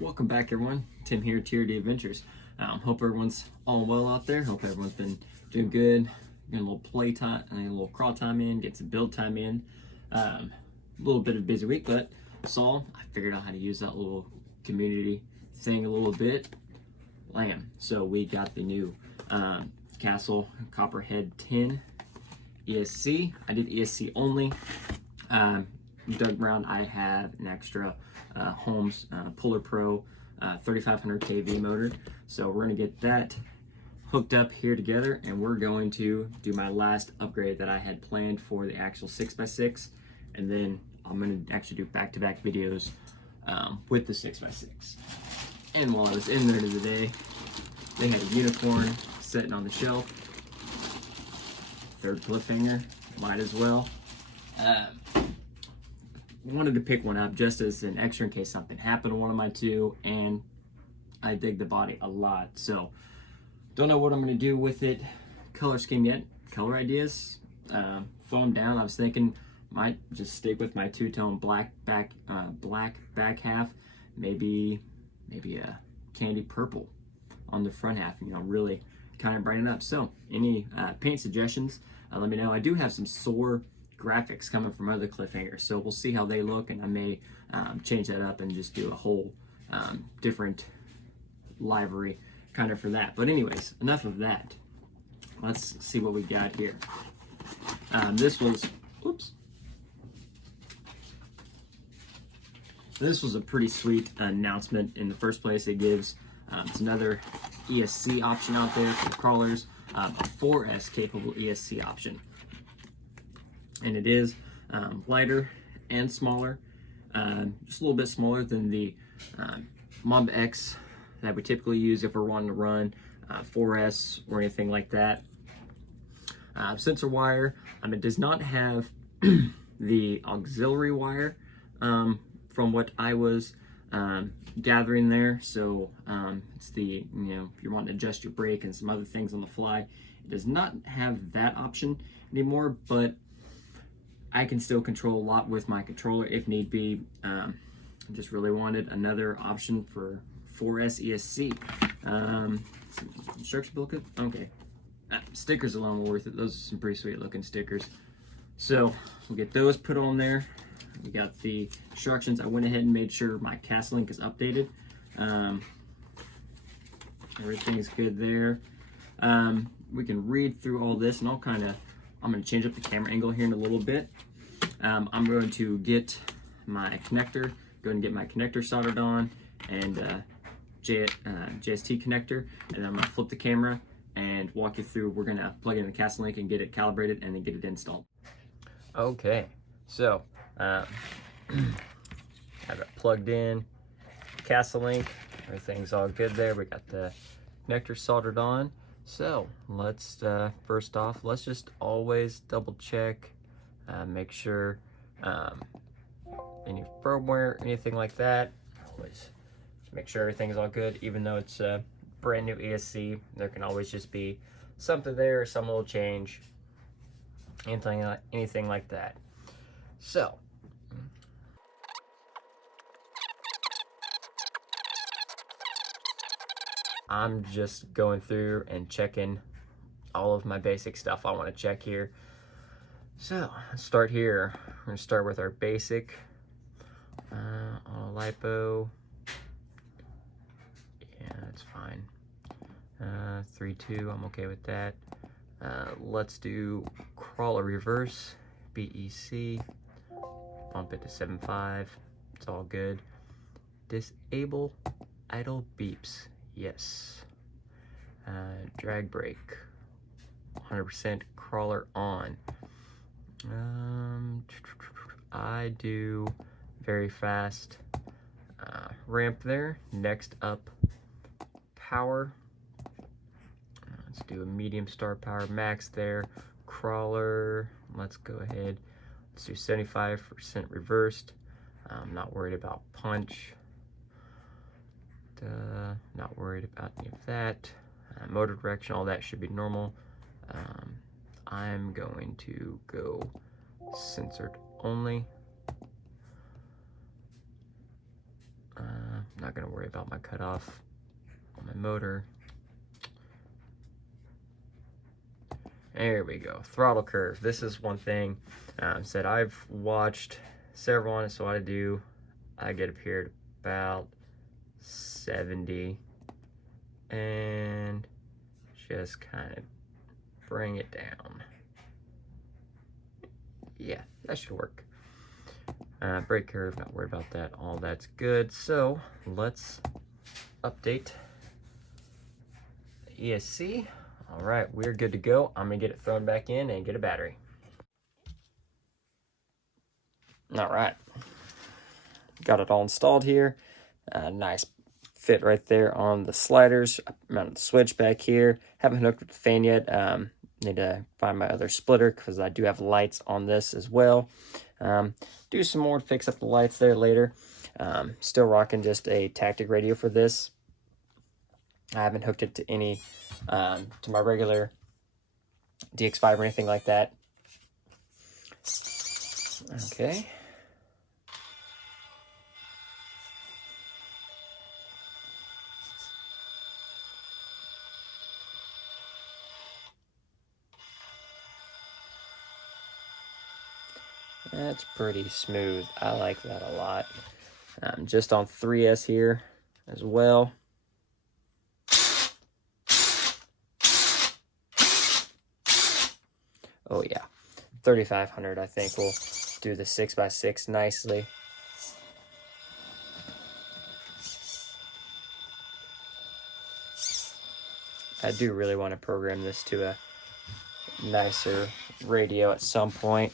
Welcome back, everyone. Tim here, TRD Adventures. Hope everyone's all well out there. Hope everyone's been doing good. Getting a little play time, a little crawl time in, get some build time in. A little bit of a busy week, but I figured out how to use that little community thing a little bit. So we got the new Castle Copperhead 10 ESC. I did ESC only. Dug around, I have an extra Holmes Puller Pro 3500 kV motor. So we're gonna get that hooked up here together, and we're going to do my last upgrade that I had planned for the actual 6x6, and then I'm gonna actually do back-to-back videos with the 6x6. And while I was in there today, they had a unicorn sitting on the shelf. Third cliffhanger, might as well. Wanted to pick one up just as an extra in case something happened to one of my two, and I dig the body a lot. So don't know what I'm going to do with it color scheme yet. Color ideas, foam down. I was thinking might just stick with my two-tone black back half, maybe a candy purple on the front half, really kind of brighten up. So any paint suggestions, let me know. I do have some sore graphics coming from other cliffhangers, so we'll see how they look, and I may change that up and just do a whole different livery kind of for that. But anyways, enough of that. Let's see what we got here. This was a pretty sweet announcement. In the first place, it gives it's another ESC option out there for the crawlers, a 4S capable ESC option. And it is lighter and smaller, just a little bit smaller than the Mob X that we typically use if we're wanting to run 4S or anything like that. Sensor wire, it does not have the auxiliary wire from what I was gathering there. So it's the, if you want to adjust your brake and some other things on the fly, it does not have that option anymore, but I can still control a lot with my controller if need be. I just really wanted another option for 4S ESC. Instruction booklet? Okay. Stickers alone were worth it. Those are some pretty sweet looking stickers. So we'll get those put on there. We got the instructions. I went ahead and made sure my Castle link is updated. Everything is good there. We can read through all this, and I'm going to change up the camera angle here in a little bit. I'm going to get my connector, soldered on, and JST connector, and then I'm going to flip the camera and walk you through. We're going to plug in the Castle link and get it calibrated and then get it installed. Okay, so have it plugged in, Castle link, everything's all good there. We got the connector soldered on. So let's first off, let's just always double check, make sure any firmware, anything like that, always make sure everything's all good. Even though it's a brand new ESC, there can always just be something there, some little change, anything like that. So I'm just going through and checking all of my basic stuff I want to check here. So let's start here. We're going to start with our basic auto lipo. Yeah, that's fine. 3.2, I'm okay with that. Let's do crawler reverse, BEC. Bump it to 7.5. It's all good. Disable idle beeps. Yes. Drag brake, 100% crawler on. I do very fast ramp there. Next up, power. Let's do a medium star power max there. Crawler, let's go ahead. Let's do 75% reversed. I'm not worried about punch. Not worried about any of that. Motor direction, all that should be normal. I'm going to go censored only. I'm not gonna worry about my cutoff on my motor. There we go, throttle curve. This is one thing said I've watched several on it, so what I do, I get up here at about 70 and just kind of bring it down. Yeah, that should work. Brake curve, not worried about that. All that's good. So let's update the ESC. All right, we're good to go. I'm gonna get it thrown back in and get a battery. All right, got it all installed here. Nice fit right there on the sliders. I mounted the switch back here. Haven't hooked up the fan yet. Need to find my other splitter because I do have lights on this as well. Do some more to fix up the lights there later. Still rocking just a tactic radio for this. I haven't hooked it to any to my regular DX5 or anything like that. Okay. That's pretty smooth. I like that a lot. Just on 3S here as well. Oh yeah, 3500 I think will do the 6x6 nicely. I do really want to program this to a nicer radio at some point.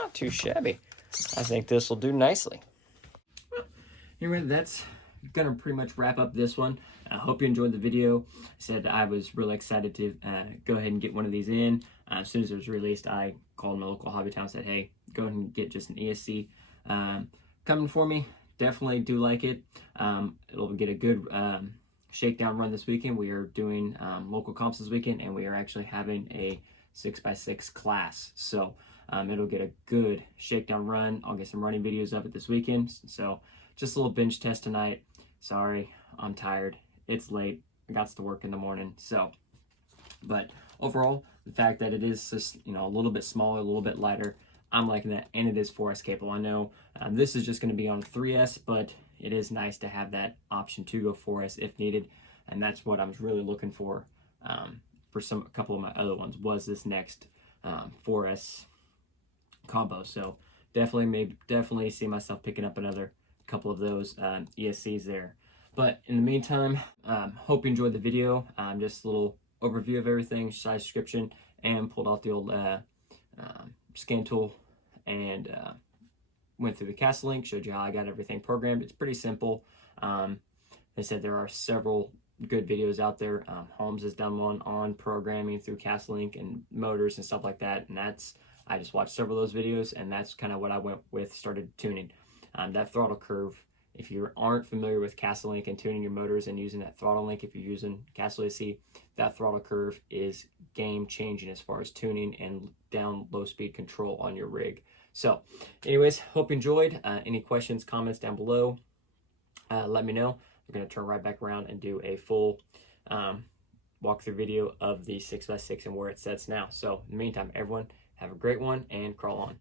Not too shabby. I think this will do nicely. Well, anyway, that's gonna pretty much wrap up this one. I hope you enjoyed the video. I said I was really excited to go ahead and get one of these in. As soon as it was released, I called my local hobby town and said, hey, go ahead and get just an ESC coming for me. Definitely do like it. It'll get a good shakedown run this weekend. We are doing local comps this weekend, and we are actually having a 6x6 class. So it'll get a good shakedown run. I'll get some running videos of it this weekend. So just a little bench test tonight. Sorry, I'm tired. It's late. I got to work in the morning. So, but overall, the fact that it is just, you know, a little bit smaller, a little bit lighter, I'm liking that, and it is 4S capable. I know this is just going to be on 3S, but it is nice to have that option to go 4S if needed, and that's what I was really looking for a couple of my other ones, was this next 4S combo. So definitely see myself picking up another couple of those ESCs there. But in the meantime, hope you enjoyed the video. Just a little overview of everything, size description, and pulled out the old scan tool and went through the Castle link, showed you how I got everything programmed. It's pretty simple. They said there are several good videos out there. Holmes has done one on programming through Castle link and motors and stuff like that, and I just watched several of those videos, and that's kind of what I went with, started tuning. That throttle curve, if you aren't familiar with Castle link and tuning your motors and using that throttle link, if you're using Castle AC, that throttle curve is game changing as far as tuning and down low speed control on your rig. So anyways, hope you enjoyed. Any questions, comments down below, let me know. We're going to turn right back around and do a full walkthrough video of the 6x6 and where it sets now. So in the meantime, everyone, have a great one and crawl on.